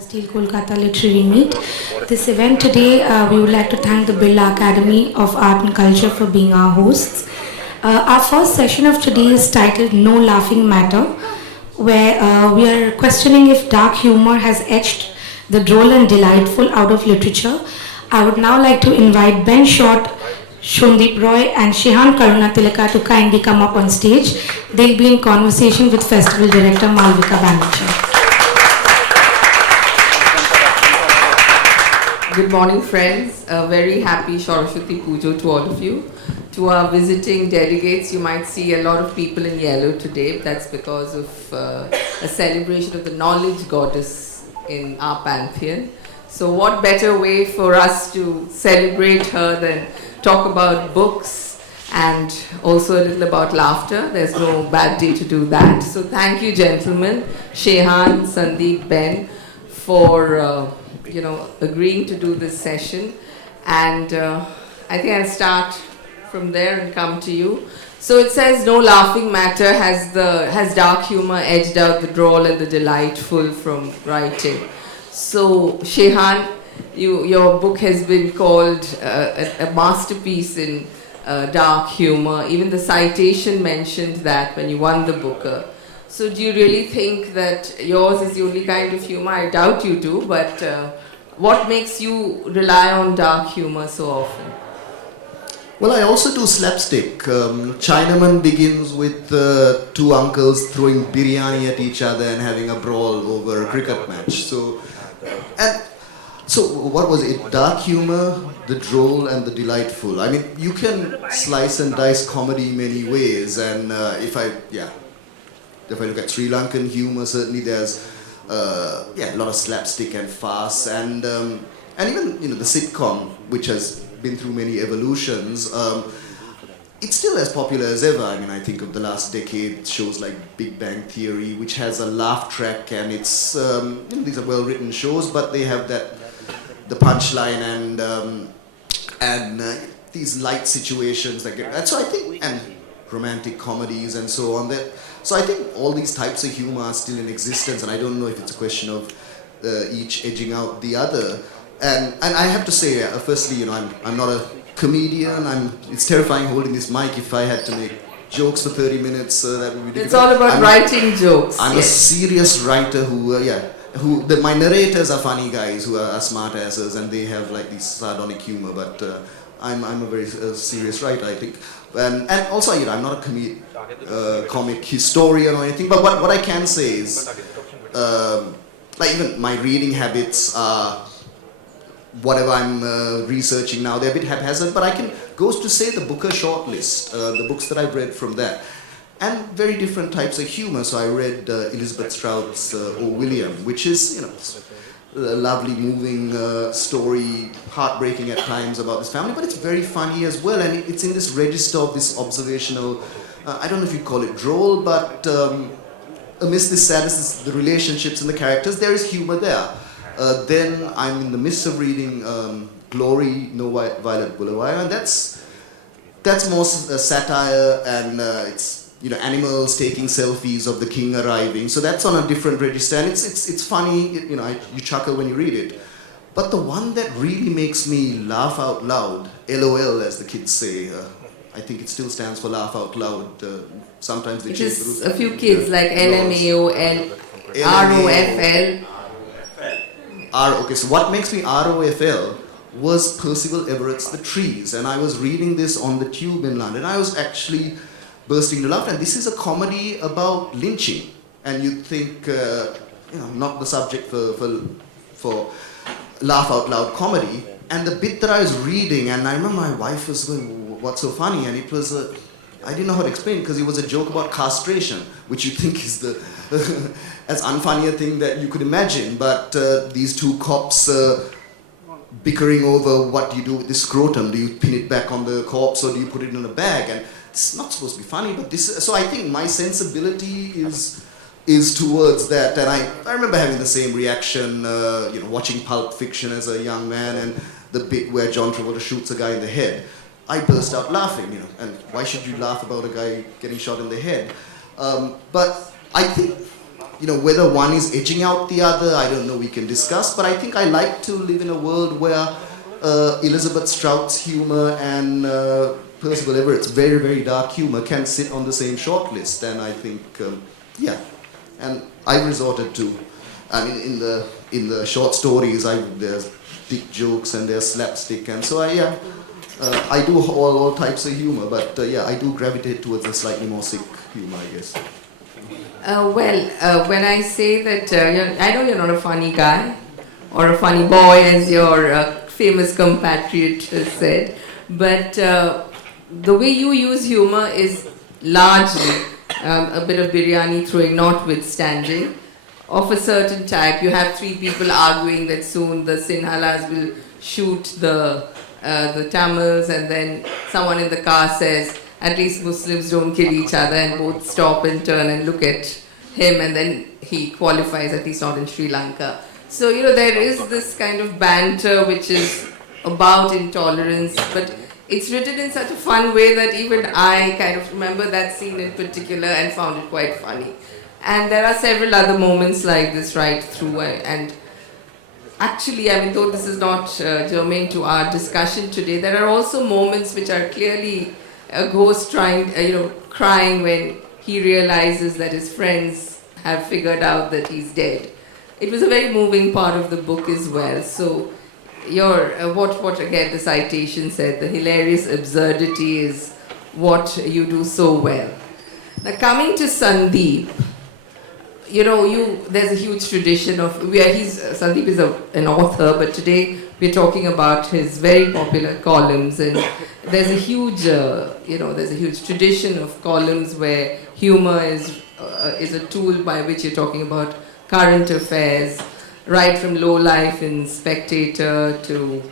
Steel Kolkata Literary Meet. This event today, we would like to thank the Birla Academy of Art and Culture for being our hosts. Our first session of today is titled No Laughing Matter, where we are questioning if dark humor has etched the droll and delightful out of literature. I would now like to invite Ben Schott, Sandip Roy and Shehan Karunatilaka to kindly come up on stage. They'll be in conversation with Festival Director Malavika Banerjee. Good morning, friends. A very happy Saraswati Pujo to all of you. To our visiting delegates, you might see a lot of people in yellow today. That's because of a celebration of the knowledge goddess in our pantheon. So what better way for us to celebrate her than talk about books and also a little about laughter. There's no bad day to do that. So thank you, gentlemen, Shehan, Sandip, Ben, for agreeing to do this session. And I think I'll start from there and come to you. So it says no laughing matter has dark humor edged out the droll and the delightful from writing. So Shehan, your book has been called a masterpiece in dark humor. Even the citation mentioned that when you won the Booker. So do you really think that yours is the only kind of humor? I doubt you do, but what makes you rely on dark humor so often? Well, I also do slapstick. Chinaman begins with two uncles throwing biryani at each other and having a brawl over a cricket match. So what was it? Dark humor, the droll and the delightful. I mean, you can slice and dice comedy in many ways, and if I look at Sri Lankan humor, certainly there's a lot of slapstick and farce, and even the sitcom, which has been through many evolutions. It's still as popular as ever. I mean, I think of the last decade, shows like Big Bang Theory, which has a laugh track, and it's these are well-written shows, but they have the punchline and these light situations that get that. So I think, and romantic comedies and so on. So I think all these types of humor are still in existence, and I don't know if it's a question of each edging out the other. And I have to say, firstly, I'm not a comedian. It's terrifying holding this mic. If I had to make jokes for 30 minutes, that would be difficult. It's all about writing jokes. I'm a serious writer my narrators are funny guys who are smart asses, and they have like this sardonic humor, but I'm a very serious writer, I think. And also, I'm not a comic historian or anything, but what I can say is, like even my reading habits are, whatever I'm researching now, they're a bit haphazard, but goes to say the Booker shortlist, the books that I've read from that, and very different types of humor. So I read Elizabeth Strout's O. William, which is, a lovely, moving story, heartbreaking at times about this family, but it's very funny as well, and it's in this register of this observational, I don't know if you'd call it droll, but amidst this sadness, the relationships and the characters, there is humor there. Then I'm in the midst of reading Glory, No Violet Boulevard, and that's more satire, and it's animals taking selfies of the king arriving. So that's on a different register, and it's funny. You chuckle when you read it. But the one that really makes me laugh out loud, LOL as the kids say, I think it still stands for laugh out loud. Sometimes they change the a few kids like LMAOL, ROFL. Okay, so what makes me ROFL was Percival Everett's The Trees, and I was reading this on the tube in London. I was actually bursting to laugh, and this is a comedy about lynching, and you'd think, not the subject for laugh out loud comedy. And the bit that I was reading, and I remember my wife was going, "What's so funny?" And it was I didn't know how to explain, because it was a joke about castration, which you think is the as unfunny a thing that you could imagine. But these two cops bickering over what do you do with this scrotum? Do you pin it back on the corpse, or do you put it in a bag? And it's not supposed to be funny, but so I think my sensibility is towards that. And I remember having the same reaction, watching Pulp Fiction as a young man, and the bit where John Travolta shoots a guy in the head. I burst out laughing, and why should you laugh about a guy getting shot in the head? But I think whether one is edging out the other, I don't know, we can discuss. But I think I like to live in a world where Elizabeth Strout's humor and Percival Everett's very, very dark humor can sit on the same shortlist. And I think, and I've resorted to, in the short stories, there's dick jokes and there's slapstick, and so I do all types of humor, but I do gravitate towards a slightly more sick humor, I guess. When I say that, I know you're not a funny guy or a funny boy, as your famous compatriot has said, but the way you use humor is largely a bit of biryani throwing notwithstanding, of a certain type. You have three people arguing that soon the Sinhalas will shoot the Tamils, and then someone in the car says, at least Muslims don't kill each other, and both stop and turn and look at him, and then he qualifies, at least not in Sri Lanka. So, there is this kind of banter which is about intolerance, but it's written in such a fun way that even I kind of remember that scene in particular and found it quite funny. And there are several other moments like this right through, and actually, though this is not germane to our discussion today, there are also moments which are clearly a ghost crying when he realizes that his friends have figured out that he's dead. It was a very moving part of the book as well. So, what again the citation said, the hilarious absurdity is what you do so well. Now, coming to Sandip, there's a huge tradition of Sandip is an author, but today we're talking about his very popular columns, and there's a huge tradition of columns where humor is a tool by which you're talking about current affairs, right from Low Life in Spectator to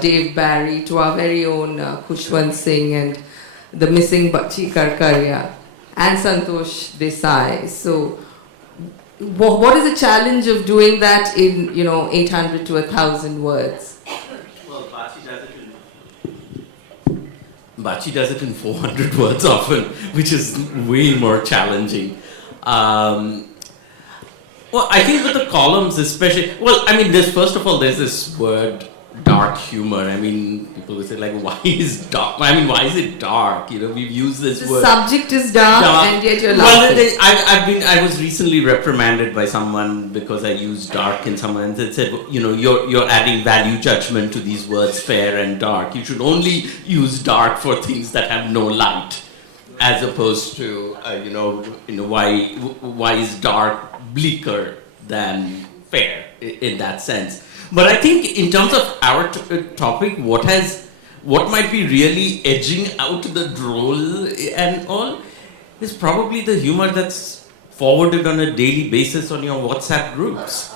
Dave Barry to our very own Khushwant Singh and the missing Bachi Karkaria and Santosh Desai. So, what is the challenge of doing that in 800 to 1,000 words? Well, Bachi does it in 400 words often, which is way more challenging. I think with the columns especially, first of all, there's this word dark humor. People will say why is dark? Why is it dark? We've used this word. The subject is dark, and yet you're laughing. I was recently reprimanded by someone because I used dark in someone, and they said, you're adding value judgment to these words, fair and dark. You should only use dark for things that have no light, as opposed to, why is dark bleaker than fair in that sense. But I think in terms of our topic, what might be really edging out the droll and all is probably the humor that's forwarded on a daily basis on your WhatsApp groups.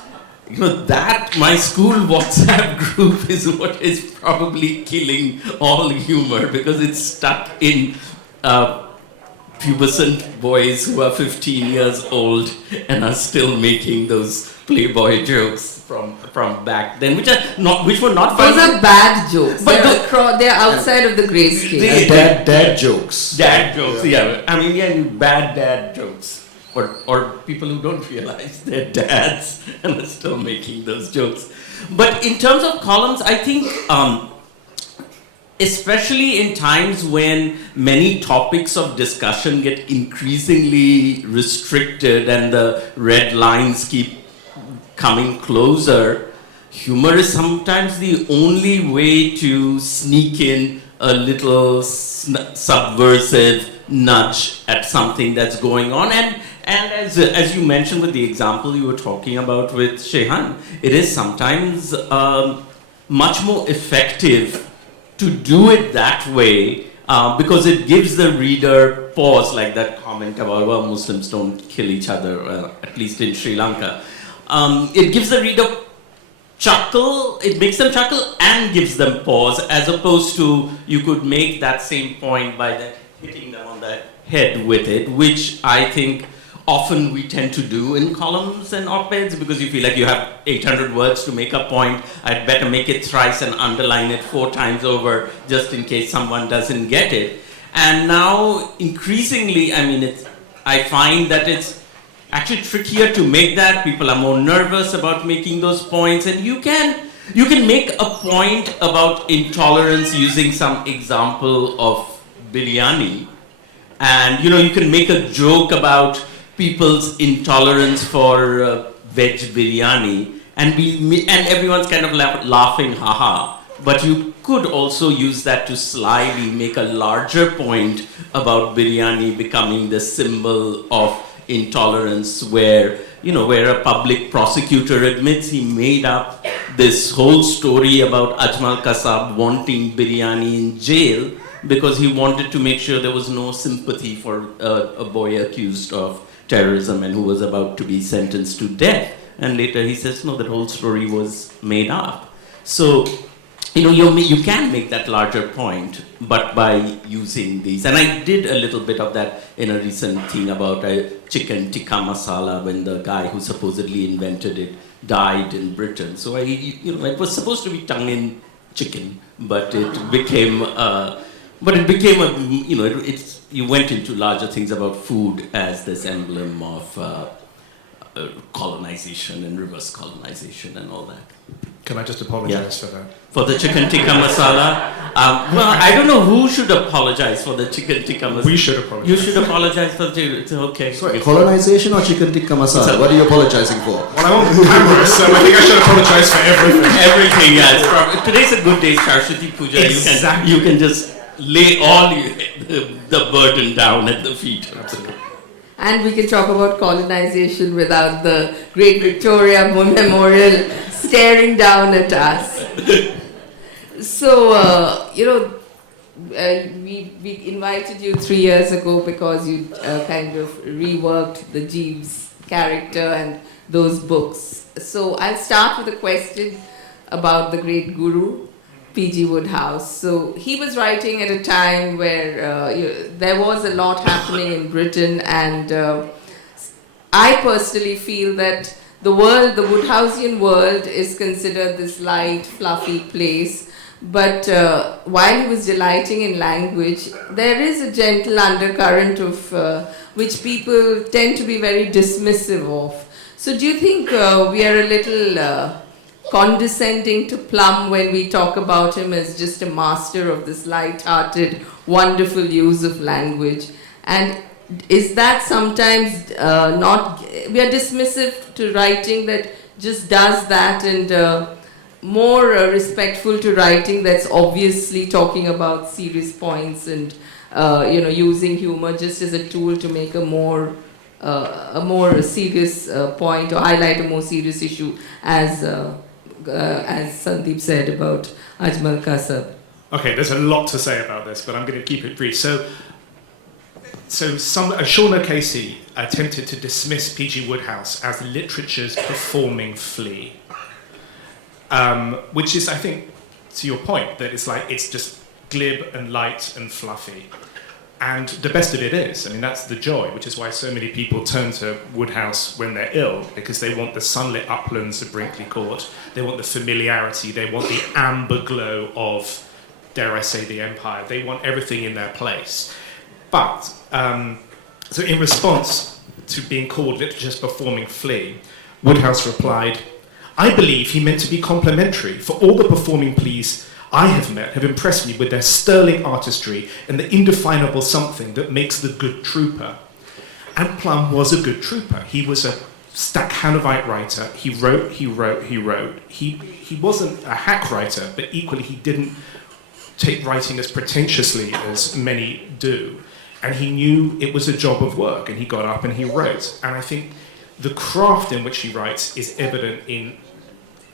That my school WhatsApp group is what is probably killing all humor, because it's stuck in pubescent boys who are 15 years old and are still making those Playboy jokes from back then, which were not funny. Those are bad jokes. But they're outside of the grayscale. Dad jokes. Dad jokes, bad dad jokes. Or people who don't realize they're dads and are still making those jokes. But in terms of columns, I think, especially in times when many topics of discussion get increasingly restricted and the red lines keep coming closer, humor is sometimes the only way to sneak in a little subversive nudge at something that's going on. And as you mentioned with the example you were talking about with Shehan, it is sometimes much more effective to do it that way, because it gives the reader pause, like that comment about, well, Muslims don't kill each other, at least in Sri Lanka. It gives the reader chuckle, it makes them chuckle and gives them pause, as opposed to you could make that same point by hitting them on the head with it, which I think often we tend to do in columns and op-eds, because you feel like you have 800 words to make a point, I'd better make it thrice and underline it 4 times over just in case someone doesn't get it. And now increasingly, I find that it's actually trickier to make that. People are more nervous about making those points, and you can make a point about intolerance using some example of biryani, and you can make a joke about people's intolerance for veg biryani, and everyone's kind of laughing, haha. But you could also use that to slyly make a larger point about biryani becoming the symbol of intolerance, where a public prosecutor admits he made up this whole story about Ajmal Kasab wanting biryani in jail because he wanted to make sure there was no sympathy for a boy accused of terrorism and who was about to be sentenced to death. And later he says, no, that whole story was made up. So, you can make that larger point, but by using these. And I did a little bit of that in a recent thing about chicken tikka masala, when the guy who supposedly invented it died in Britain. So it was supposed to be tongue in chicken, but it became you went into larger things about food as this emblem of colonization and reverse colonization and all that. Can I just apologize for that? For the chicken tikka masala? Well, I don't know who should apologize for the chicken tikka masala. We should apologize. You should apologize for the chicken. Okay. Sorry, colonization or chicken tikka masala? What are you apologizing for? Well, I'm on camera, so I think I should apologize for everything. Everything, yes. Today's a good day, Saraswati Puja. Exactly. You can just lay all the burden down at the feet. Absolutely. And we can talk about colonization without the Great Victoria Memorial staring down at us. So, we invited you 3 years ago because you kind of reworked the Jeeves character and those books. So I'll start with a question about the great guru, P.G. Wodehouse. So he was writing at a time where there was a lot happening in Britain, and I personally feel that the Woodhouseian world is considered this light, fluffy place. But while he was delighting in language, there is a gentle undercurrent of which people tend to be very dismissive of. So do you think we are a little condescending to Plum when we talk about him as just a master of this light-hearted, wonderful use of language? And is that sometimes we are dismissive to writing that just does that, and more respectful to writing that's obviously talking about serious points and using humor just as a tool to make a more serious point or highlight a more serious issue, as Sandip said about Ajmal Kasab? Okay, there's a lot to say about this, but I'm going to keep it brief. So Shauna Casey attempted to dismiss P.G. Wodehouse as literature's performing flea, which is, I think, to your point, that it's just glib and light and fluffy. And the best of it is, that's the joy, which is why so many people turn to Wodehouse when they're ill, because they want the sunlit uplands of Brinkley Court, they want the familiarity, they want the amber glow of, dare I say, the Empire. They want everything in their place. But, so in response to being called literature's performing flea, Wodehouse replied, "I believe he meant to be complimentary, for all the performing fleas I have met have impressed me with their sterling artistry and the indefinable something that makes the good trooper." And Plum was a good trooper. He was a Stackhanovite writer. He wrote. He wasn't a hack writer, but equally he didn't take writing as pretentiously as many do. And he knew it was a job of work, and he got up and he wrote. And I think the craft in which he writes is evident in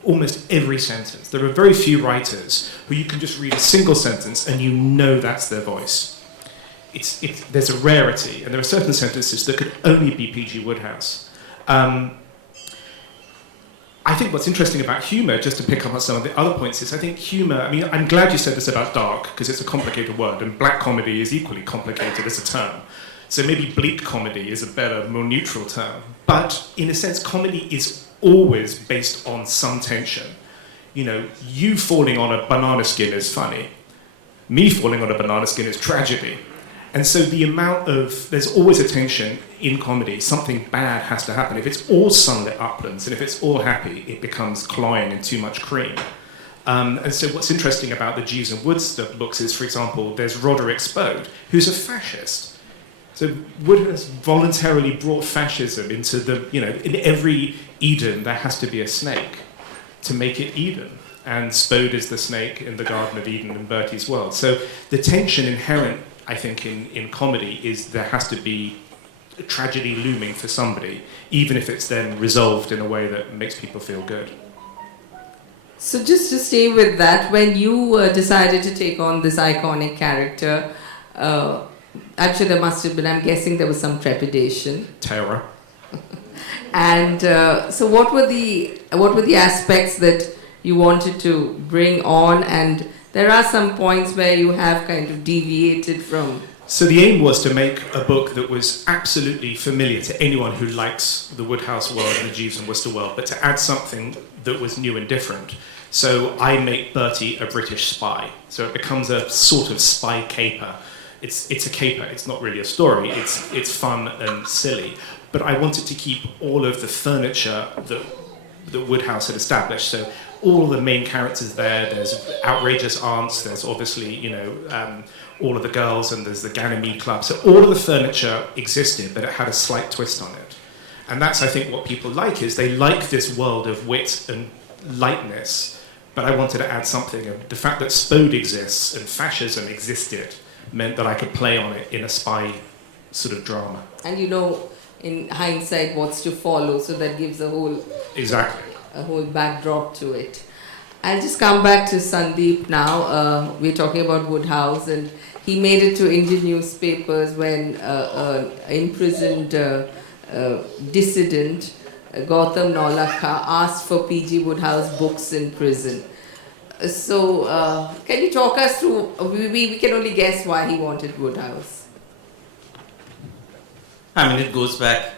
almost every sentence. There are very few writers who you can just read a single sentence and you know that's their voice. There's a rarity, and there are certain sentences that could only be P.G. Wodehouse. I think what's interesting about humour, just to pick up on some of the other points, is I think humour, I'm glad you said this about dark, because it's a complicated word, and black comedy is equally complicated as a term. So maybe bleak comedy is a better, more neutral term. But in a sense, comedy is always based on some tension. You falling on a banana skin is funny. Me falling on a banana skin is tragedy. And so there's always a tension in comedy. Something bad has to happen. If it's all sunlit uplands and if it's all happy, it becomes cloying and too much cream. And so what's interesting about the Jeeves and Woodstock books is, for example, there's Roderick Spode, who's a fascist. So Wood has voluntarily brought fascism into in every Eden there has to be a snake to make it Eden. And Spode is the snake in the Garden of Eden in Bertie's world. So the tension inherent, I think, in comedy is there has to be a tragedy looming for somebody, even if it's then resolved in a way that makes people feel good. So just to stay with that, when you decided to take on this iconic character, I'm sure there must have been, I'm guessing there was some trepidation. Terror. And so what were the aspects that you wanted to bring on? And there are some points where you have kind of deviated from. So the aim was to make a book that was absolutely familiar to anyone who likes the Woodhouse world and the Jeeves and Wooster world, but to add something that was new and different. So I make Bertie a British spy. So it becomes a sort of spy caper. It's a caper, it's not really a story, it's fun and silly. But I wanted to keep all of the furniture that Woodhouse had established. So all the main characters there's outrageous aunts, there's obviously, all of the girls, and there's the Ganymede Club. So all of the furniture existed, but it had a slight twist on it. And that's, I think, what people like, is they like this world of wit and lightness, but I wanted to add something. And the fact that Spode exists and fascism existed meant that I could play on it in a spy sort of drama. And in hindsight, what's to follow, so that gives a whole backdrop to it. I'll just come back to Sandip now. We're talking about Woodhouse, and he made it to Indian newspapers when an imprisoned dissident, Gautam Naulakha, asked for P.G. Woodhouse books in prison. So, can you talk us through, we can only guess why he wanted Woodhouse. I mean, it goes back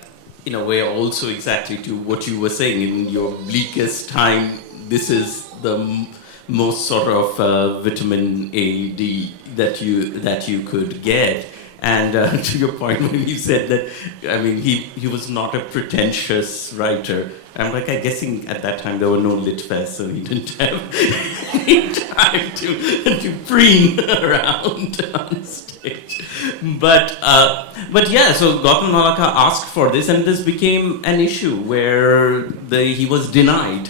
in a way also exactly to what you were saying. In your bleakest time, this is the most sort of vitamin A, D that you could get. And to your point when you said that, I mean, he was not a pretentious writer. I'm guessing at that time there were no lit fests, so he didn't have any time to preen around on stage. But yeah, so Gautam Naulakha asked for this, and this became an issue where he was denied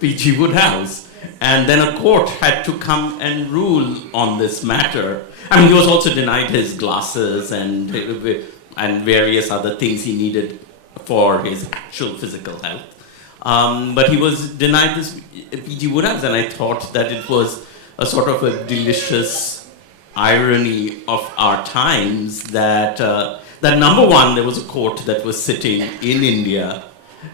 P.G. Woodhouse. And then a court had to come and rule on this matter. I mean, he was also denied his glasses and various other things he needed for his actual physical health. But he was denied this P.G. Woodhouse, and I thought that it was a sort of a delicious irony of our times that number one, there was a court that was sitting in India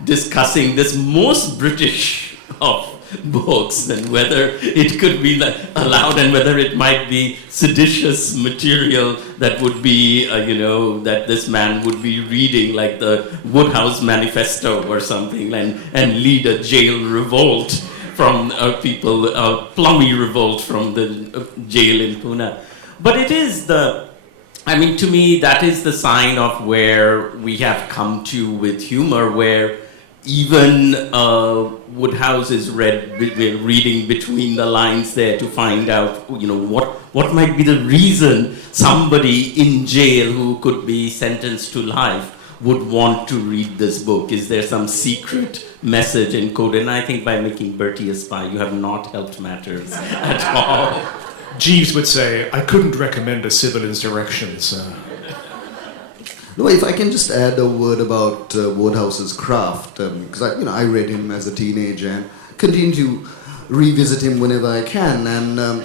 discussing this most British of books and whether it could be allowed and whether it might be seditious material that would be, that this man would be reading, like the Woodhouse Manifesto or something, and lead a jail revolt from people, a plummy revolt from the jail in Pune. But it is to me, that is the sign of where we have come to with humor, where even Woodhouse is reading between the lines there to find out, what might be the reason somebody in jail who could be sentenced to life would want to read this book. Is there some secret message encoded? And I think by making Bertie a spy, you have not helped matters at all. Jeeves would say, I couldn't recommend a civil insurrection, sir. No, if I can just add a word about Woodhouse's craft, because I read him as a teenager and continue to revisit him whenever I can, and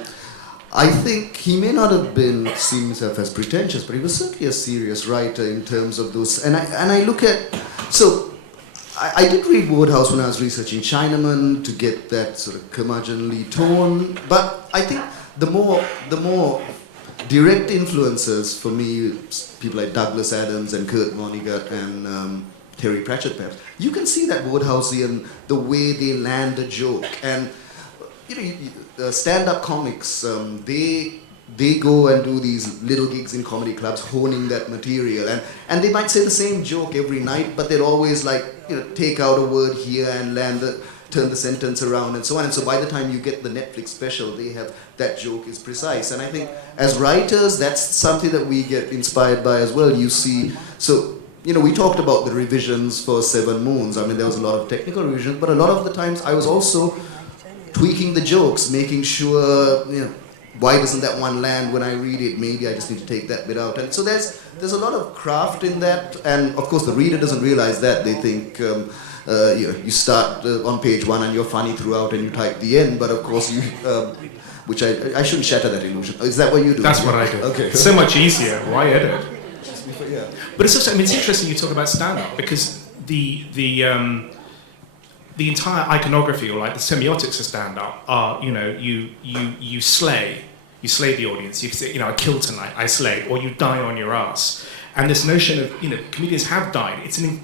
I think he may not have been seen himself as pretentious, but he was certainly a serious writer in terms of those. And I look at, so I did read Woodhouse when I was researching Chinaman to get that sort of curmudgeonly tone, but I think the more direct influences for me, people like Douglas Adams and Kurt Vonnegut and Terry Pratchett, perhaps. You can see that Woodhouseian, the way they land a joke. And, stand-up comics, they they go and do these little gigs in comedy clubs, honing that material, and they might say the same joke every night, but they'll always take out a word here and turn the sentence around and so on. And so by the time you get the Netflix special, they have that joke is precise. And I think as writers, that's something that we get inspired by as well. You see, so we talked about the revisions for Seven Moons. I mean, there was a lot of technical revisions, but a lot of the times I was also tweaking the jokes, making sure, why doesn't that one land when I read it? Maybe I just need to take that bit out. And so there's a lot of craft in that. And of course, the reader doesn't realize that. They think you start on page 1 and you're funny throughout and you type the end. But of course, which I shouldn't shatter that illusion. Is that what you do? That's what I do. Okay. It's so much easier. Why edit? Yeah. But it's also, it's interesting you talk about stand-up because the entire iconography or the semiotics of stand-up are, you slay the audience. You say, I kill tonight, I slay, or you die on your ass. And this notion of, comedians have died. It's the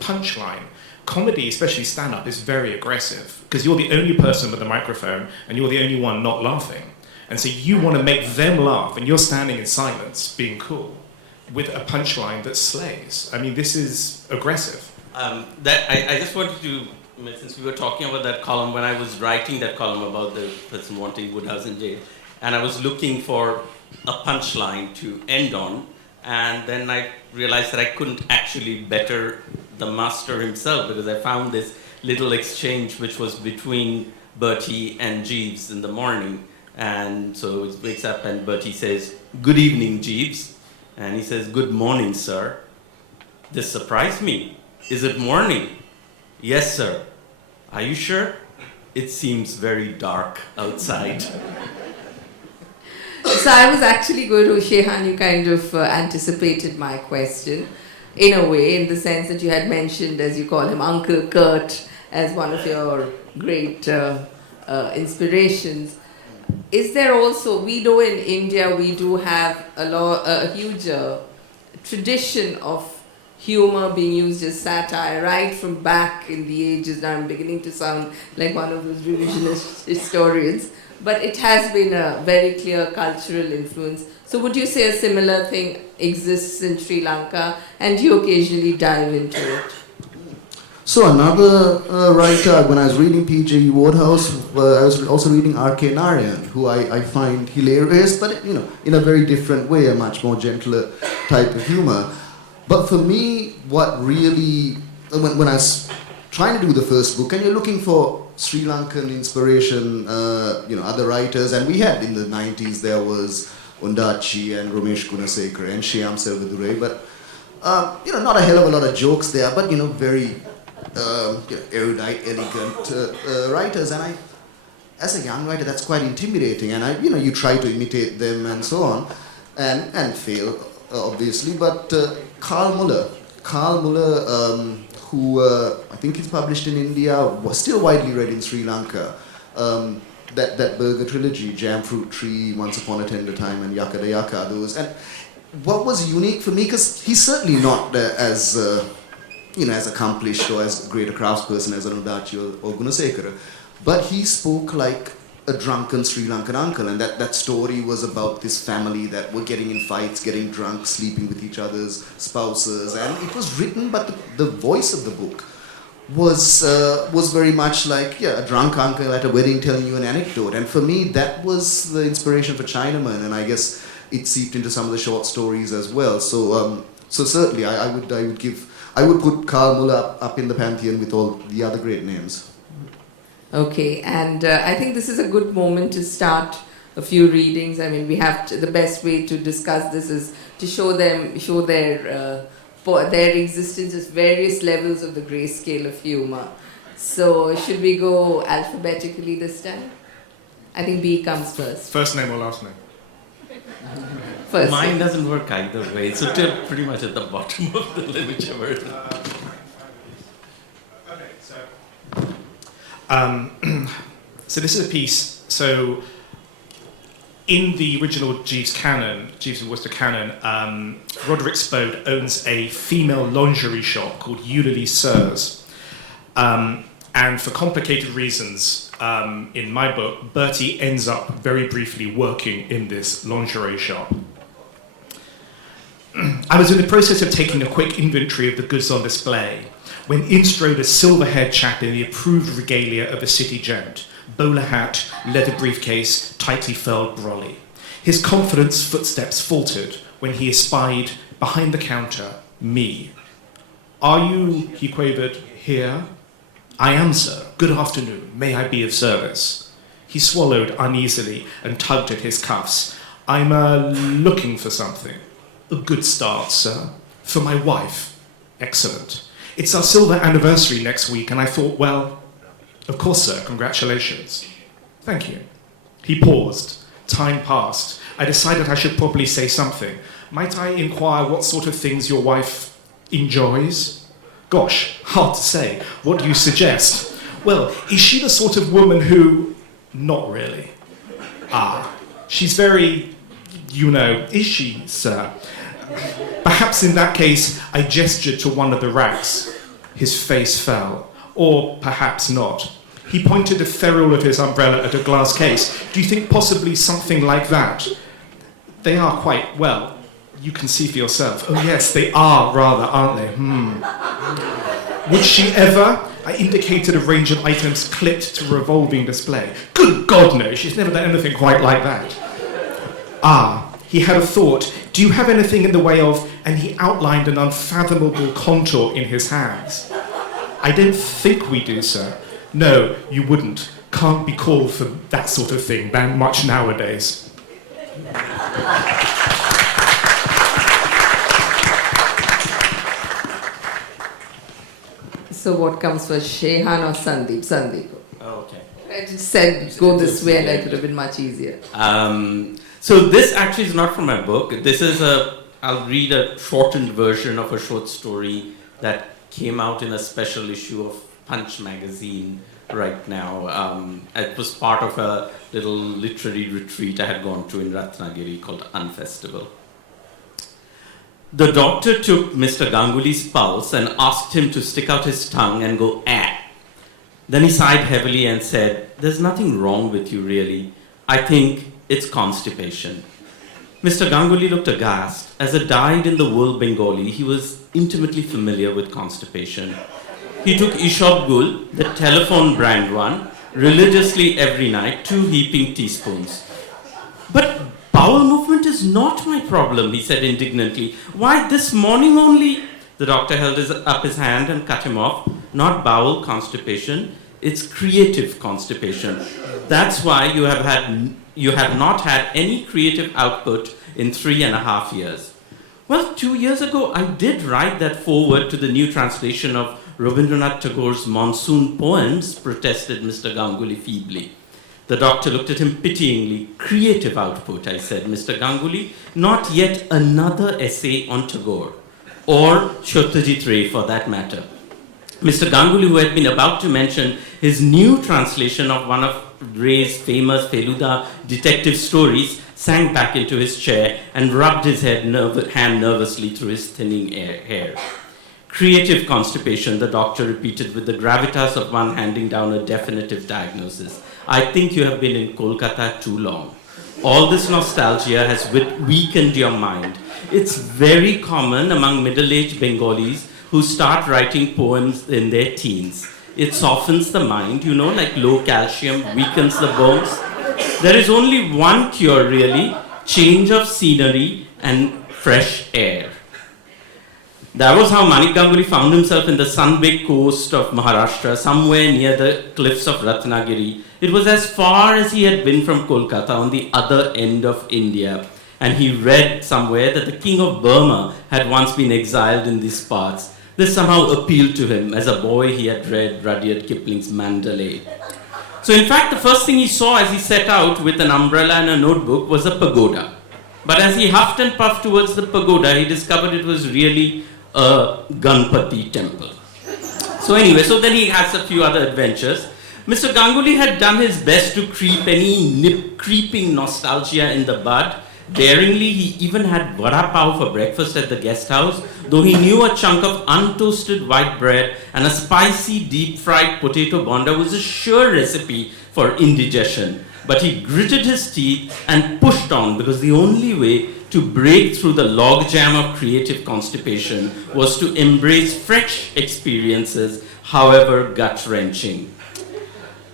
punchline. Comedy, especially stand-up, is very aggressive because you're the only person with a microphone and you're the only one not laughing. And so you want to make them laugh and you're standing in silence, being cool, with a punchline that slays. I mean, this is aggressive. I just wanted to, since we were talking about that column, when I was writing that column about the person wanting Woodhouse in jail, and I was looking for a punchline to end on, and then I realized that I couldn't actually better the master himself because I found this little exchange which was between Bertie and Jeeves in the morning. And so it wakes up and Bertie says, "Good evening, Jeeves." And he says, "Good morning, sir." "This surprised me. Is it morning?" "Yes, sir." "Are you sure? It seems very dark outside." So I was actually going to, Shehan, you kind of anticipated my question in a way, in the sense that you had mentioned, as you call him, Uncle Kurt, as one of your great inspirations. Is there also, we know in India we do have a huge tradition of humor being used as satire right from back in the ages. Now I'm beginning to sound like one of those revisionist historians, but it has been a very clear cultural influence. So would you say a similar thing exists in Sri Lanka, and do you occasionally dive into it? So another writer, when I was reading P.J. Wodehouse, I was also reading R.K. Narayan, who I find hilarious, but in a very different way, a much more gentler type of humor. But for me, what really, when I was trying to do the first book, and you're looking for Sri Lankan inspiration, other writers, and we had in the 90s, there was Ondaatje and Ramesh Gunasekara and Shyam Selvadurai, but not a hell of a lot of jokes there, but very erudite, elegant writers. And as a young writer, that's quite intimidating. And you try to imitate them and so on, and fail, obviously. But Carl Muller, who I think is published in India, was still widely read in Sri Lanka. That Burger trilogy, Jam Fruit Tree, Once Upon a Tender Time, and Yakada Yaka, those. And what was unique for me, because he's certainly not as accomplished or as great a craftsperson as Ondaatje or Gunasekara, but he spoke like a drunken Sri Lankan uncle, and that story was about this family that were getting in fights, getting drunk, sleeping with each other's spouses, and it was written, but the voice of the book was very much like a drunk uncle at a wedding telling you an anecdote. And for me, that was the inspiration for Chinaman, and I guess it seeped into some of the short stories as well. So certainly, I would put Carl Muller up in the pantheon with all the other great names. Okay, and I think this is a good moment to start a few readings. I mean, the best way to discuss this is to show their existence as various levels of the grayscale of humor. So should we go alphabetically this time? I think B comes first. First name or last name? First. Mine doesn't work either way, so pretty much at the bottom of the list, whichever. So this is a piece. So in the original Jeeves canon, Jeeves and Worcester canon, Roderick Spode owns a female lingerie shop called Eulalie Sirs. And for complicated reasons, in my book, Bertie ends up very briefly working in this lingerie shop. I was in the process of taking a quick inventory of the goods on display when in strode a silver-haired chap in the approved regalia of a city gent, bowler hat, leather briefcase, tightly furled brolly. His confidence footsteps faltered when he espied, behind the counter, me. "Are you," he quavered, "here?" "I am, sir. Good afternoon. May I be of service?" He swallowed uneasily and tugged at his cuffs. "I'm looking for something." "A good start, sir." "For my wife." "Excellent. It's our silver anniversary next week, and I thought, well, of course, sir, congratulations." "Thank you." He paused. Time passed. I decided I should probably say something. "Might I inquire what sort of things your wife enjoys?" "Gosh, hard to say. What do you suggest?" "Well, is she the sort of woman who..." "Not really." "Ah, she's very, is she, sir?" Perhaps in that case, I gestured to one of the racks. His face fell. Or perhaps not. He pointed a ferrule of his umbrella at a glass case. "Do you think possibly something like that?" "They are quite, well, you can see for yourself." "Oh yes, they are rather, aren't they? Would she ever..." I indicated a range of items clipped to a revolving display. "Good God, no, she's never done anything quite like that." "Ah," he had a thought. "Do you have anything in the way of..." And he outlined an unfathomable contour in his hands. "I don't think we do, sir." "No, you wouldn't. Can't be called for that sort of thing that much nowadays." So what comes first, Shehan or Sandip? Sandip. Okay. I just said go this way and that would have been much easier. So this actually is not from my book. This is I'll read a shortened version of a short story that came out in a special issue of Punch magazine right now. It was part of a little literary retreat I had gone to in Ratnagiri called Unfestival. The doctor took Mr. Ganguly's pulse and asked him to stick out his tongue and go, "Ah." Then he sighed heavily and said, "There's nothing wrong with you, really. I think it's constipation." Mr. Ganguly looked aghast. As a dyed-in-the-wool Bengali, he was intimately familiar with constipation. He took Ishab Gul, the telephone brand one, religiously every night, 2 heaping teaspoons. "But bowel movement is not my problem," he said indignantly. "Why, this morning only..." The doctor held up his hand and cut him off. "Not bowel constipation, it's creative constipation. That's why you have not had any creative output in 3.5 years." "Well, 2 years ago, I did write that foreword to the new translation of Rabindranath Tagore's monsoon poems," protested Mr. Ganguly feebly. The doctor looked at him pityingly. "Creative output," I said, "Mr. Ganguly, not yet another essay on Tagore, or Satyajit Ray for that matter." Mr. Ganguly, who had been about to mention his new translation of one of Ray's famous Feluda detective stories, sank back into his chair and rubbed his hand nervously through his thinning hair. "Creative constipation," the doctor repeated with the gravitas of one handing down a definitive diagnosis. "I think you have been in Kolkata too long. All this nostalgia has weakened your mind. It's very common among middle-aged Bengalis who start writing poems in their teens. It softens the mind, like low calcium, weakens the bones. There is only one cure, really: change of scenery and fresh air." That was how Manik Ganguly found himself in the sun-baked coast of Maharashtra, somewhere near the cliffs of Ratnagiri. It was as far as he had been from Kolkata, on the other end of India. And he read somewhere that the king of Burma had once been exiled in these parts. This somehow appealed to him. As a boy, he had read Rudyard Kipling's Mandalay. So in fact, the first thing he saw as he set out with an umbrella and a notebook was a pagoda. But as he huffed and puffed towards the pagoda, he discovered it was really a Ganpati temple. So then he has a few other adventures. Mr. Ganguly had done his best to creep any creeping nostalgia in the bud. Daringly, he even had vada pav for breakfast at the guest house, though he knew a chunk of untoasted white bread and a spicy deep-fried potato bonda was a sure recipe for indigestion. But he gritted his teeth and pushed on because the only way to break through the logjam of creative constipation was to embrace fresh experiences, however gut-wrenching.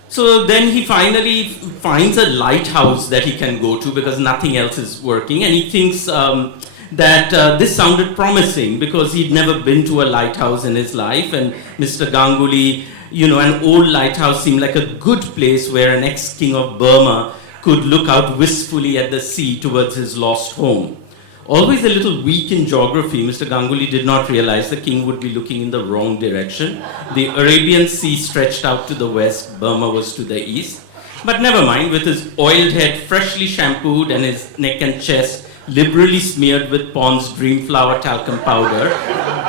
So then he finally finds a lighthouse that he can go to because nothing else is working, and he thinks that this sounded promising because he'd never been to a lighthouse in his life, and Mr. Ganguly, an old lighthouse seemed like a good place where an ex-king of Burma could look out wistfully at the sea towards his lost home. Always a little weak in geography, Mr. Ganguly did not realize the king would be looking in the wrong direction. The Arabian Sea stretched out to the west, Burma was to the east. But never mind, with his oiled head freshly shampooed and his neck and chest liberally smeared with Pond's Dreamflower talcum powder,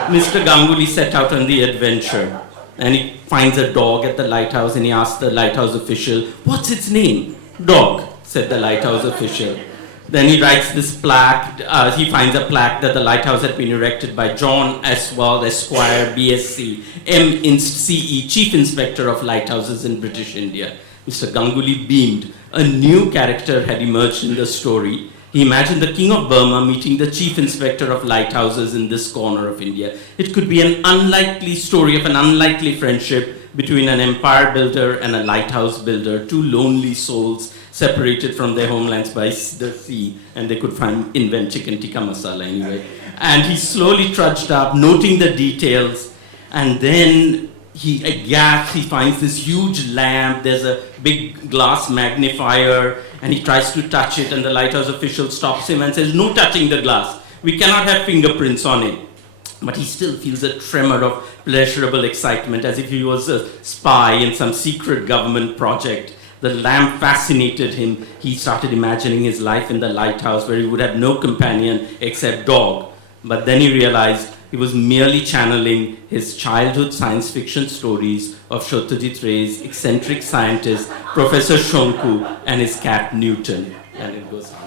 Mr. Ganguly set out on the adventure. And he finds a dog at the lighthouse and he asks the lighthouse official, "What's its name?" "Dog," said the lighthouse official. Then he writes this plaque, he finds a plaque that the lighthouse had been erected by John Eswald, Esquire, BSc, M. Inst. CE, Chief Inspector of Lighthouses in British India. Mr. Ganguly beamed. A new character had emerged in the story. He imagined the King of Burma meeting the Chief Inspector of Lighthouses in this corner of India. It could be an unlikely story of an unlikely friendship between an empire builder and a lighthouse builder, two lonely souls separated from their homelands by the sea, and they could invent chicken tikka masala anyway. And he slowly trudged up, noting the details, and then he, aghast, he finds this huge lamp, there's a big glass magnifier, and he tries to touch it, and the lighthouse official stops him and says, "No touching the glass. We cannot have fingerprints on it." But he still feels a tremor of pleasurable excitement, as if he was a spy in some secret government project. The lamp fascinated him. He started imagining his life in the lighthouse where he would have no companion except dog. But then he realized he was merely channeling his childhood science fiction stories of Satyajit Ray's eccentric scientist, Professor Shonku, and his cat Newton. And it goes on.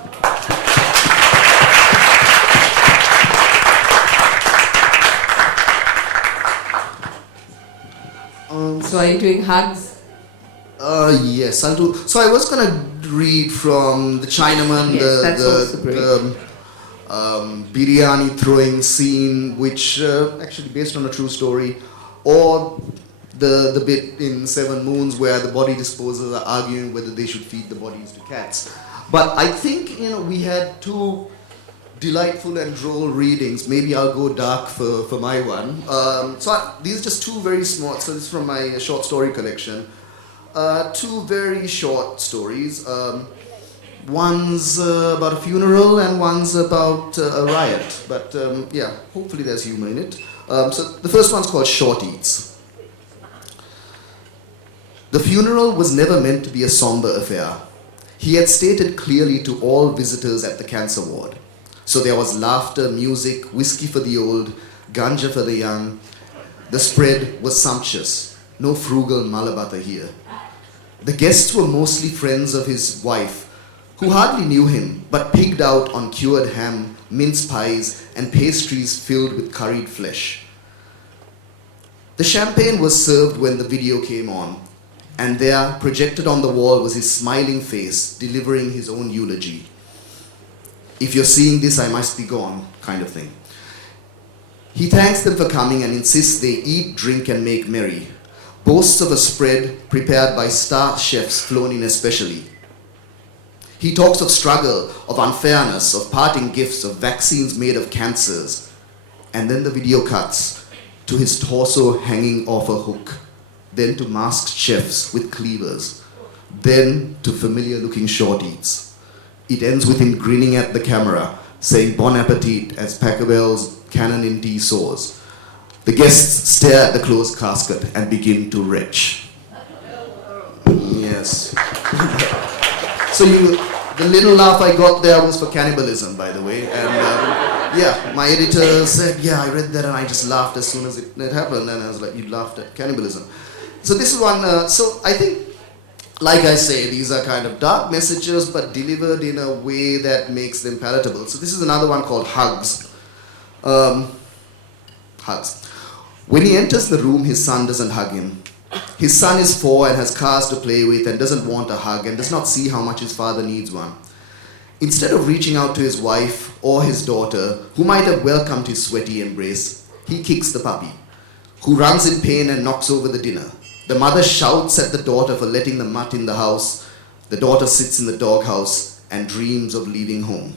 So are you doing hugs? Yes, I'll do. So I was gonna read from the Chinaman, Yes, that's also great. the biryani throwing scene, which actually based on a true story, or the bit in Seven Moons where the body disposers are arguing whether they should feed the bodies to cats. But I think we had two delightful and droll readings. Maybe I'll go dark for my one. These are just two very small. So this is from my short story collection. Two very short stories. One's about a funeral and one's about a riot. But hopefully there's humor in it. So the first one's called Short Eats. The funeral was never meant to be a somber affair. He had stated clearly to all visitors at the cancer ward. So there was laughter, music, whiskey for the old, ganja for the young. The spread was sumptuous. No frugal malabata here. The guests were mostly friends of his wife, who hardly knew him, but pigged out on cured ham, mince pies, and pastries filled with curried flesh. The champagne was served when the video came on, and there, projected on the wall, was his smiling face, delivering his own eulogy. "If you're seeing this, I must be gone," kind of thing. He thanks them for coming and insists they eat, drink, and make merry. Boasts of a spread prepared by star chefs flown in especially. He talks of struggle, of unfairness, of parting gifts, of vaccines made of cancers. And then the video cuts to his torso hanging off a hook, then to masked chefs with cleavers, then to familiar-looking short eats. It ends with him grinning at the camera, saying bon appetit as Pachelbel's Canon in D soars. The guests stare at the closed casket and begin to retch. Yes. So the little laugh I got there was for cannibalism, by the way. And my editor said, I read that and I just laughed as soon as it happened. And I was like, you laughed at cannibalism. So this is one, so I think like I say, these are kind of dark messages, but delivered in a way that makes them palatable. So this is another one called Hugs. Hugs. When he enters the room, his son doesn't hug him. His son is 4 and has cars to play with and doesn't want a hug and does not see how much his father needs one. Instead of reaching out to his wife or his daughter, who might have welcomed his sweaty embrace, he kicks the puppy, who runs in pain and knocks over the dinner. The mother shouts at the daughter for letting the mutt in the house. The daughter sits in the doghouse and dreams of leaving home.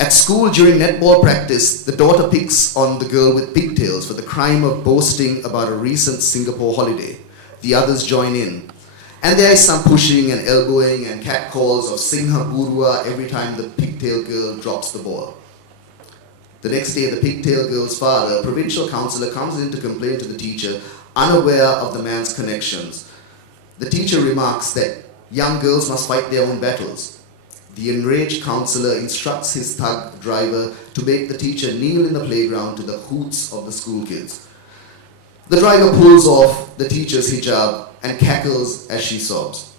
At school during netball practice, the daughter picks on the girl with pigtails for the crime of boasting about a recent Singapore holiday. The others join in. And there is some pushing and elbowing and catcalls of Singha Burua every time the pigtail girl drops the ball. The next day, the pigtail girl's father, a provincial councillor, comes in to complain to the teacher, unaware of the man's connections. The teacher remarks that young girls must fight their own battles. The enraged councillor instructs his thug driver to make the teacher kneel in the playground to the hoots of the school kids. The driver pulls off the teacher's hijab and cackles as she sobs.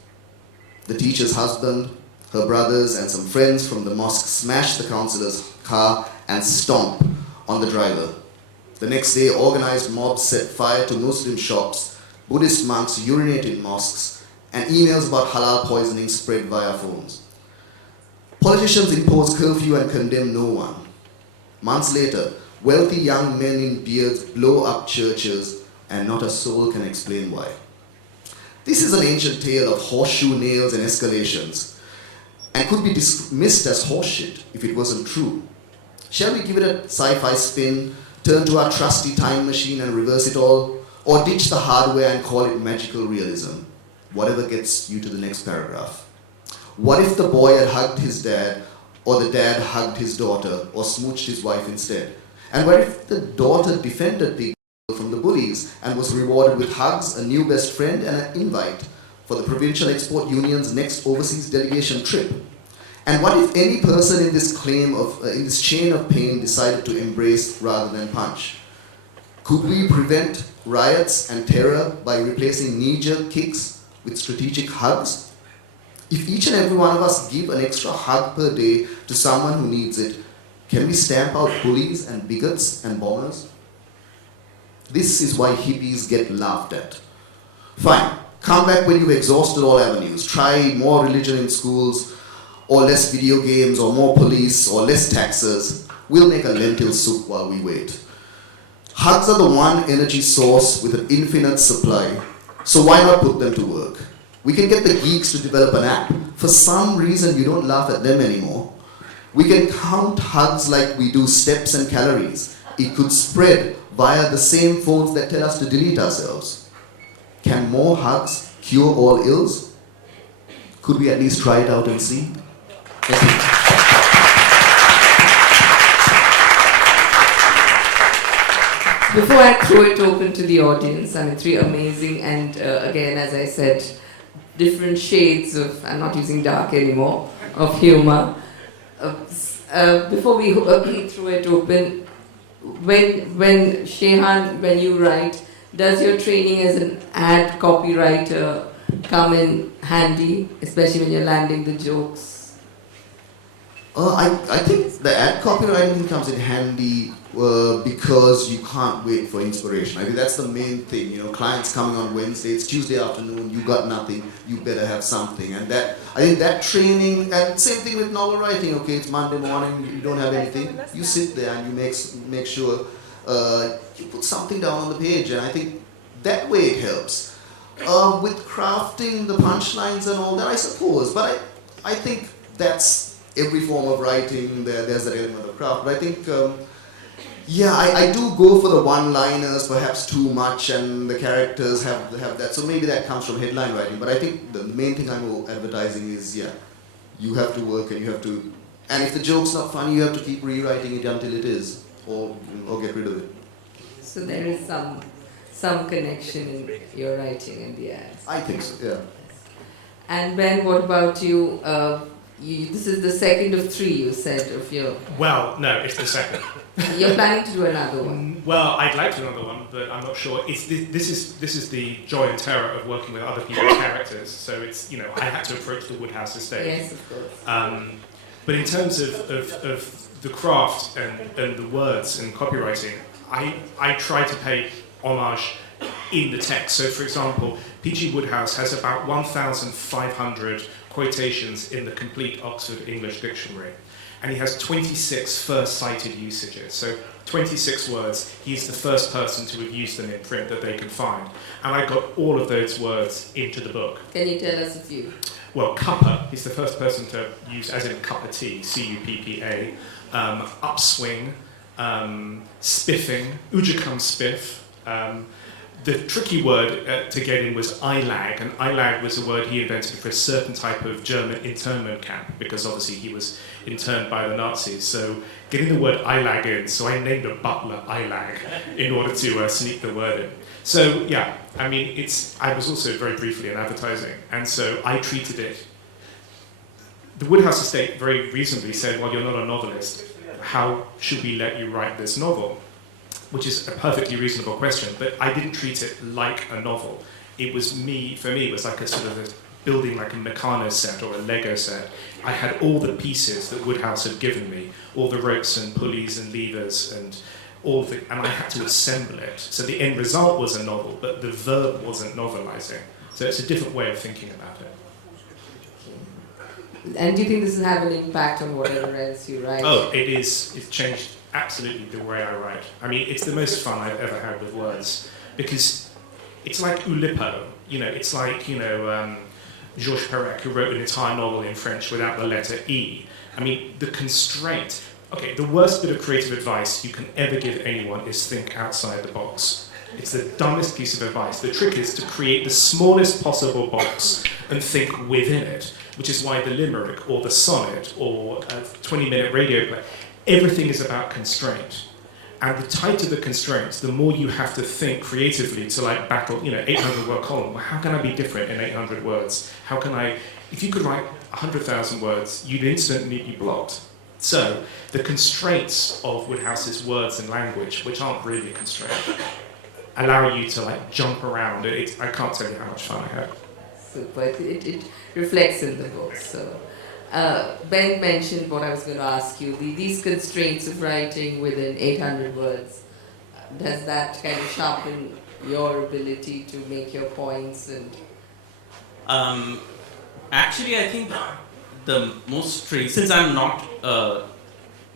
The teacher's husband, her brothers, and some friends from the mosque smash the councillor's car and stomp on the driver. The next day, organized mobs set fire to Muslim shops, Buddhist monks urinate in mosques, and emails about halal poisoning spread via phones. Politicians impose curfew and condemn no one. Months later, wealthy young men in beards blow up churches, and not a soul can explain why. This is an ancient tale of horseshoe nails and escalations, and could be dismissed as horseshit if it wasn't true. Shall we give it a sci-fi spin, turn to our trusty time machine and reverse it all, or ditch the hardware and call it magical realism? Whatever gets you to the next paragraph. What if the boy had hugged his dad, or the dad hugged his daughter, or smooched his wife instead? And what if the daughter defended the girl from the bullies and was rewarded with hugs, a new best friend, and an invite for the Provincial Export Union's next overseas delegation trip? And what if any person in this in this chain of pain decided to embrace rather than punch? Could we prevent riots and terror by replacing knee-jerk kicks with strategic hugs? If each and every one of us give an extra hug per day to someone who needs it, can we stamp out bullies and bigots and bombers? This is why hippies get laughed at. Fine, come back when you've exhausted all avenues. Try more religion in schools, or less video games, or more police, or less taxes. We'll make a lentil soup while we wait. Hugs are the one energy source with an infinite supply, so why not put them to work? We can get the geeks to develop an app. For some reason, you don't laugh at them anymore. We can count hugs like we do steps and calories. It could spread via the same phones that tell us to delete ourselves. Can more hugs cure all ills? Could we at least try it out and see? Thank you. Before I throw it open to the audience, I mean, 3 amazing and again, as I said, different shades of, I'm not using dark anymore, of humor. Before we throw it open, when Shehan, when you write, does your training as an ad copywriter come in handy, especially when you're landing the jokes? I think the ad copywriting comes in handy because you can't wait for inspiration. I think that's the main thing. You know, clients coming on Wednesday, it's Tuesday afternoon, you got nothing, you better have something. And that, I think that training, and same thing with novel writing. Okay, it's Monday morning, you don't have anything, you sit there and you make sure you put something down on the page, and I think that way it helps. With crafting the punchlines and all that, I suppose, but I think that's every form of writing, there's that element of craft. But I think, I do go for the one-liners, perhaps too much, and the characters have that. So maybe that comes from headline writing. But I think the main thing I'm advertising is, you have to work and you have to, and if the joke's not funny, you have to keep rewriting it until it is, or get rid of it. So there is some connection in your writing and the ads. I think so, yeah. And Ben, what about you? this is the second of 3 you said of your... Well, no, it's the second. You're planning to do another one? Well, I'd like to do another one, but I'm not sure. This is the joy and terror of working with other people's characters. So it's, I had to approach the Woodhouse estate. Yes, of course. But in terms of the craft and the words and copywriting, I try to pay homage in the text. So, for example, P.G. Woodhouse has about 1,500 quotations in the complete Oxford English Dictionary. And he has 26 first cited usages. So 26 words, he's the first person to have used them in print that they could find. And I got all of those words into the book. Can you tell us a few? Well, cuppa, he's the first person to use, as in a cup of tea, C-U-P-P-A, upswing, spiffing, ujacum spiff. The tricky word to get in was Eilag, and Eilag was a word he invented for a certain type of German internment camp, because obviously he was interned by the Nazis. So getting the word Eilag in, so I named a butler Eilag in order to sneak the word in. So yeah, I mean, I was also very briefly in advertising, and so I treated it. The Woodhouse estate very reasonably said, well, you're not a novelist. How should we let you write this novel? Which is a perfectly reasonable question, but I didn't treat it like a novel. It was for me, it was like a sort of building like a Meccano set or a Lego set. I had all the pieces that Woodhouse had given me, all the ropes and pulleys and levers and and I had to assemble it. So the end result was a novel, but the verb wasn't novelizing. So it's a different way of thinking about it. And do you think this will have an impact on whatever else you write? Oh, it is. It's changed absolutely the way I write. I mean, it's the most fun I've ever had with words, because it's like Oulipo, it's like, Georges Perec, who wrote an entire novel in French without the letter E. I mean, the constraint, the worst bit of creative advice you can ever give anyone is think outside the box. It's the dumbest piece of advice. The trick is to create the smallest possible box and think within it, which is why the limerick or the sonnet or a 20-minute radio play, everything is about constraint. And the tighter the constraints, the more you have to think creatively to battle, 800-word column. Well, how can I be different in 800 words? How can if you could write 100,000 words, you'd instantly be blocked. So the constraints of Woodhouse's words and language, which aren't really constraints, allow you to jump around. I can't tell you how much fun I had. Super. It reflects in the book. So. Ben mentioned what I was going to ask you. These constraints of writing within 800 words, does that kind of sharpen your ability to make your points? And Actually, I think the most since I'm not a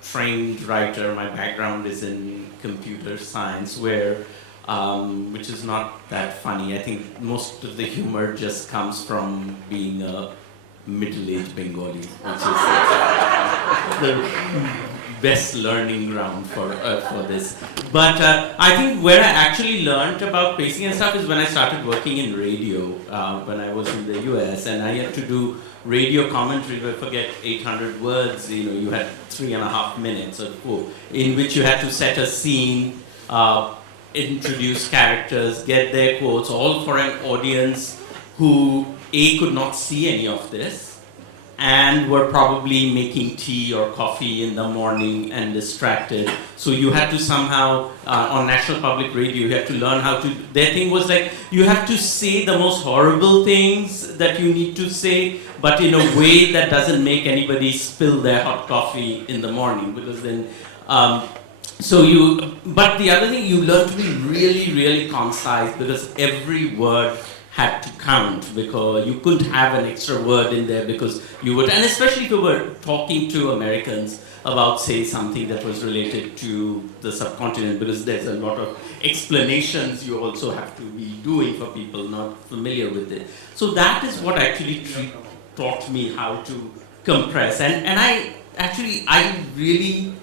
trained writer, my background is in computer science, which is not that funny. I think most of the humor just comes from being a middle-aged Bengali, which is the best learning ground for this. But I think where I actually learned about pacing and stuff is when I started working in radio when I was in the US, and I had to do radio commentary. I forget 800 words. You had 3.5 minutes or 4, in which you had to set a scene, introduce characters, get their quotes, all for an audience who could not see any of this, and were probably making tea or coffee in the morning and distracted. So you had to somehow, on National Public Radio, you had to learn how to, their thing was you have to say the most horrible things that you need to say, but in a way that doesn't make anybody spill their hot coffee in the morning, because then, but the other thing, you learn to be really, really concise, because every word had to count, because you couldn't have an extra word in there, because you would, and especially if you were talking to Americans about, say, something that was related to the subcontinent, because there's a lot of explanations you also have to be doing for people not familiar with it. So that is what actually taught me how to compress, and I really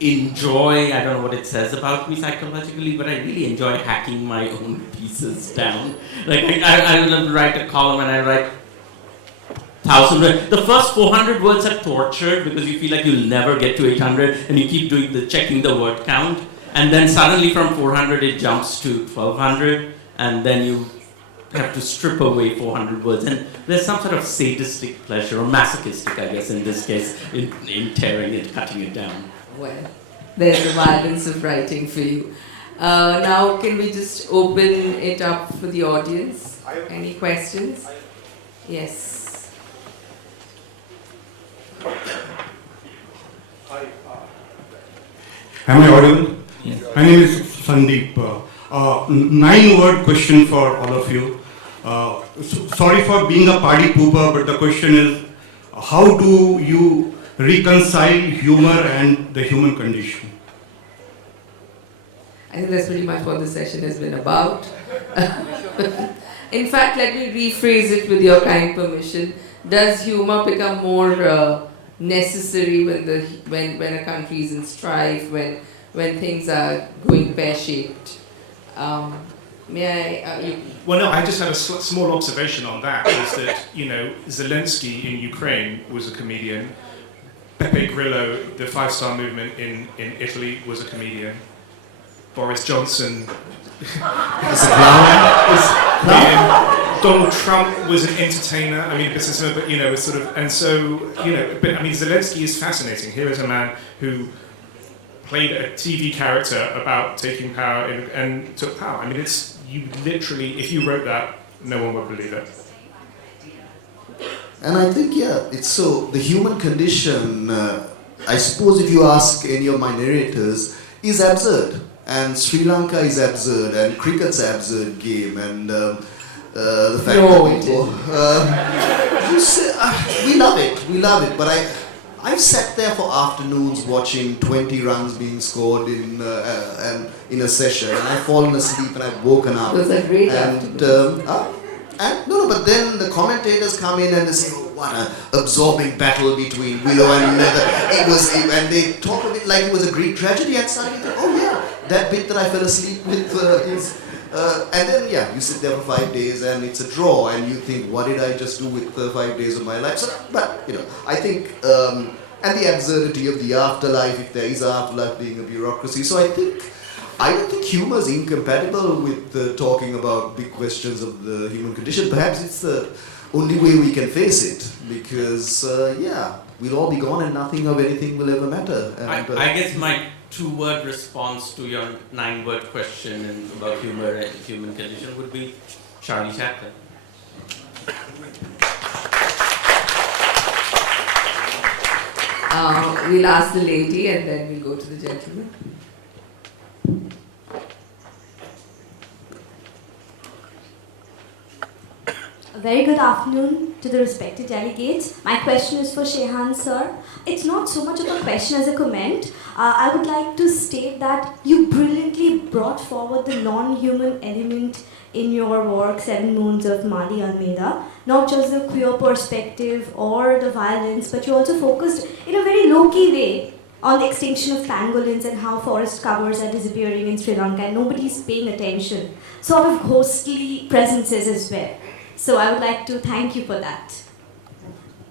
enjoy, I don't know what it says about me psychologically, but I really enjoy hacking my own pieces down. I will write a column and I write 1,000 words. The first 400 words are torture, because you feel like you'll never get to 800, and you keep checking the word count, and then suddenly from 400 it jumps to 1,200, and then you have to strip away 400 words, and there's some sort of sadistic pleasure, or masochistic, I guess, in this case, in tearing it, cutting it down. Well, there's the violence of writing for you. Now, can we just open it up for the audience? Any questions? Yes. Am I audible? Yes. My name is Sandip. 9-word question for all of you. Sorry for being a party pooper, but the question is, how do you reconcile humor and the human condition? I think that's pretty much what the session has been about. In fact, let me rephrase it with your kind permission. Does humor become more necessary when a country is in strife, when things are going pear-shaped? May I? Well, no, I just had a small observation on that, is that, Zelensky in Ukraine was a comedian. Beppe Grillo, the 5-star movement in Italy, was a comedian. Boris Johnson Is a clown? Donald Trump was an entertainer. I mean, businessman, but it's sort of, and so But I mean, Zelensky is fascinating. Here is a man who played a TV character about taking power and took power. I mean, it's you literally. If you wrote that, no one would believe it. And I think, it's so, the human condition, I suppose if you ask any of my narrators, is absurd. And Sri Lanka is absurd, and cricket's an absurd game, and the fact that people... we love it, but I've sat there for afternoons watching 20 runs being scored in a session, and I've fallen asleep and I've woken up. Those are great But then the commentators come in and they say, "Oh, what an absorbing battle between Willow and Nether." And they talk of it like it was a Greek tragedy, and suddenly you think, "Oh yeah, that bit that I fell asleep with is." And then you sit there for 5 days and it's a draw, and you think, "What did I just do with 5 days of my life?" So, but I think, and the absurdity of the afterlife, if there is an afterlife, being a bureaucracy. So I don't think humor is incompatible with talking about big questions of the human condition. Perhaps it's the only way we can face it, because, we'll all be gone and nothing of anything will ever matter. And, I guess my 2-word response to your 9-word question about humor and human condition would be Charlie Chaplin. We'll ask the lady and then we'll go to the gentleman. A very good afternoon to the respected delegates. My question is for Shehan sir. It's not so much of a question as a comment. I would like to state that you brilliantly brought forward the non-human element in your work, 7 Moons of Mali Almeida. Not just the queer perspective or the violence, but you also focused in a very low-key way on the extinction of pangolins and how forest covers are disappearing in Sri Lanka and nobody's paying attention. Sort of ghostly presences as well. So I would like to thank you for that.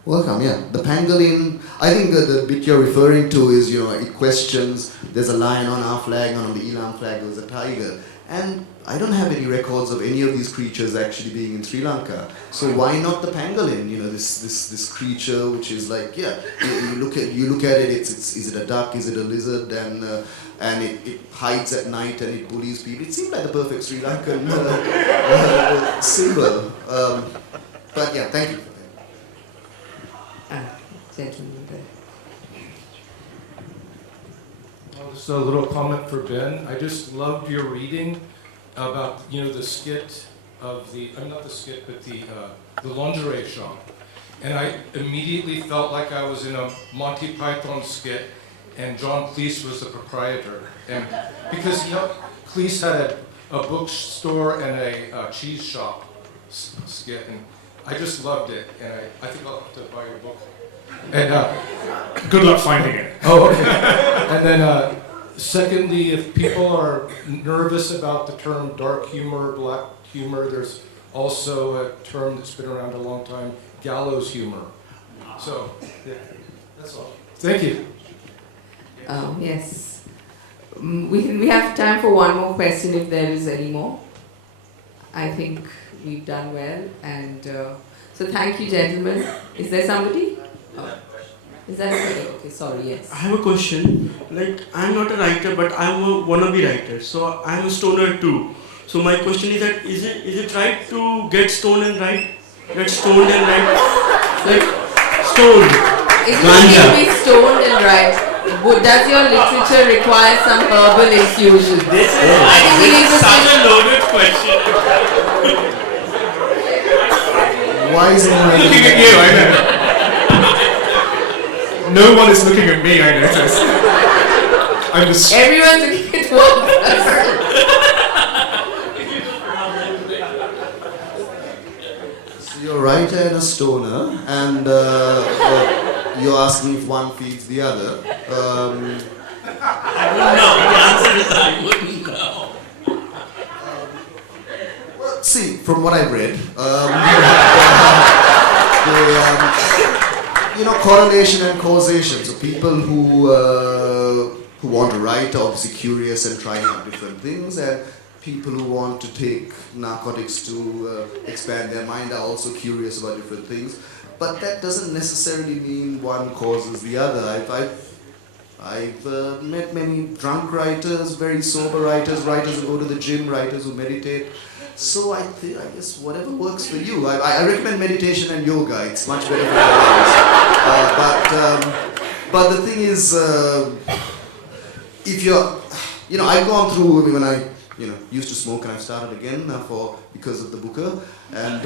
Welcome, The pangolin, I think the bit you're referring to is, it questions, there's a lion on our flag, and on the Elam flag there's a tiger. And I don't have any records of any of these creatures actually being in Sri Lanka. So why not the pangolin? This creature which is like, you look at it, is it a duck, is it a lizard, and it hides at night and it bullies people. It seemed like the perfect Sri Lankan symbol. But thank you. Gentleman there. Just a little comment for Ben. I just loved your reading about the skit of not the skit, but the lingerie shop, and I immediately felt like I was in a Monty Python skit, and John Cleese was the proprietor, and because Cleese had a bookstore and a cheese shop skit, and I just loved it, and I think I'll have to buy your book. And Good luck finding it. Oh, okay. And then, secondly, if people are nervous about the term dark humor, black humor, there's also a term that's been around a long time, gallows humor. So, that's all. Thank you. Yes. We have time for one more question if there is any more. I think we've done well. And so thank you, gentlemen. Is there somebody? Oh. Is that okay? Okay, sorry, yes. I have a question. Like, I'm not a writer, but I'm a wannabe writer. So I'm a stoner too. So my question is that is it right to get stoned and write? Get stoned and write? Like, stoned. Is it okay to be stoned and write? Does your literature require some herbal infusion? This is such a loaded question. Why is it Looking at you, I know. No one is looking at me, I notice. I'm just... Everyone's looking at one person. So you're a writer and a stoner, and you're asking if one feeds the other. I don't know. The answer is I wouldn't know. Well, see, from what I've read, correlation and causation. So people who want to write are obviously curious and trying out different things, and people who want to take narcotics to expand their mind are also curious about different things. But that doesn't necessarily mean one causes the other. I've met many drunk writers, very sober writers, writers who go to the gym, writers who meditate. So I guess whatever works for you. I recommend meditation and yoga. It's much better for your lives. But the thing is, if you're, I've gone through when I, used to smoke and I've started again because of the booker, and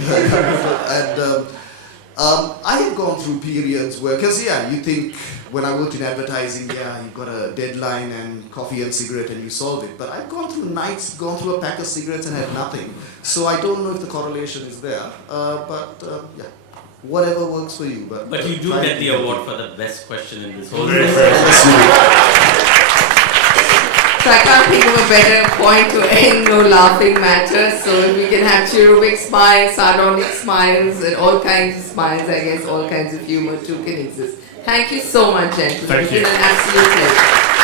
I have gone through periods where, because you think when I worked in advertising, you've got a deadline and coffee and cigarette and you solve it. But I've gone through nights, gone through a pack of cigarettes and had nothing. So I don't know if the correlation is there. Whatever works for you. But you do get the award for the best question in this whole Yes, So I can't think of a better point to end No Laughing Matter. So if we can have cherubic smiles, sardonic smiles, and all kinds of smiles, I guess all kinds of humor too can exist. Thank you so much, gentlemen. Thank you. It's been an absolute pleasure.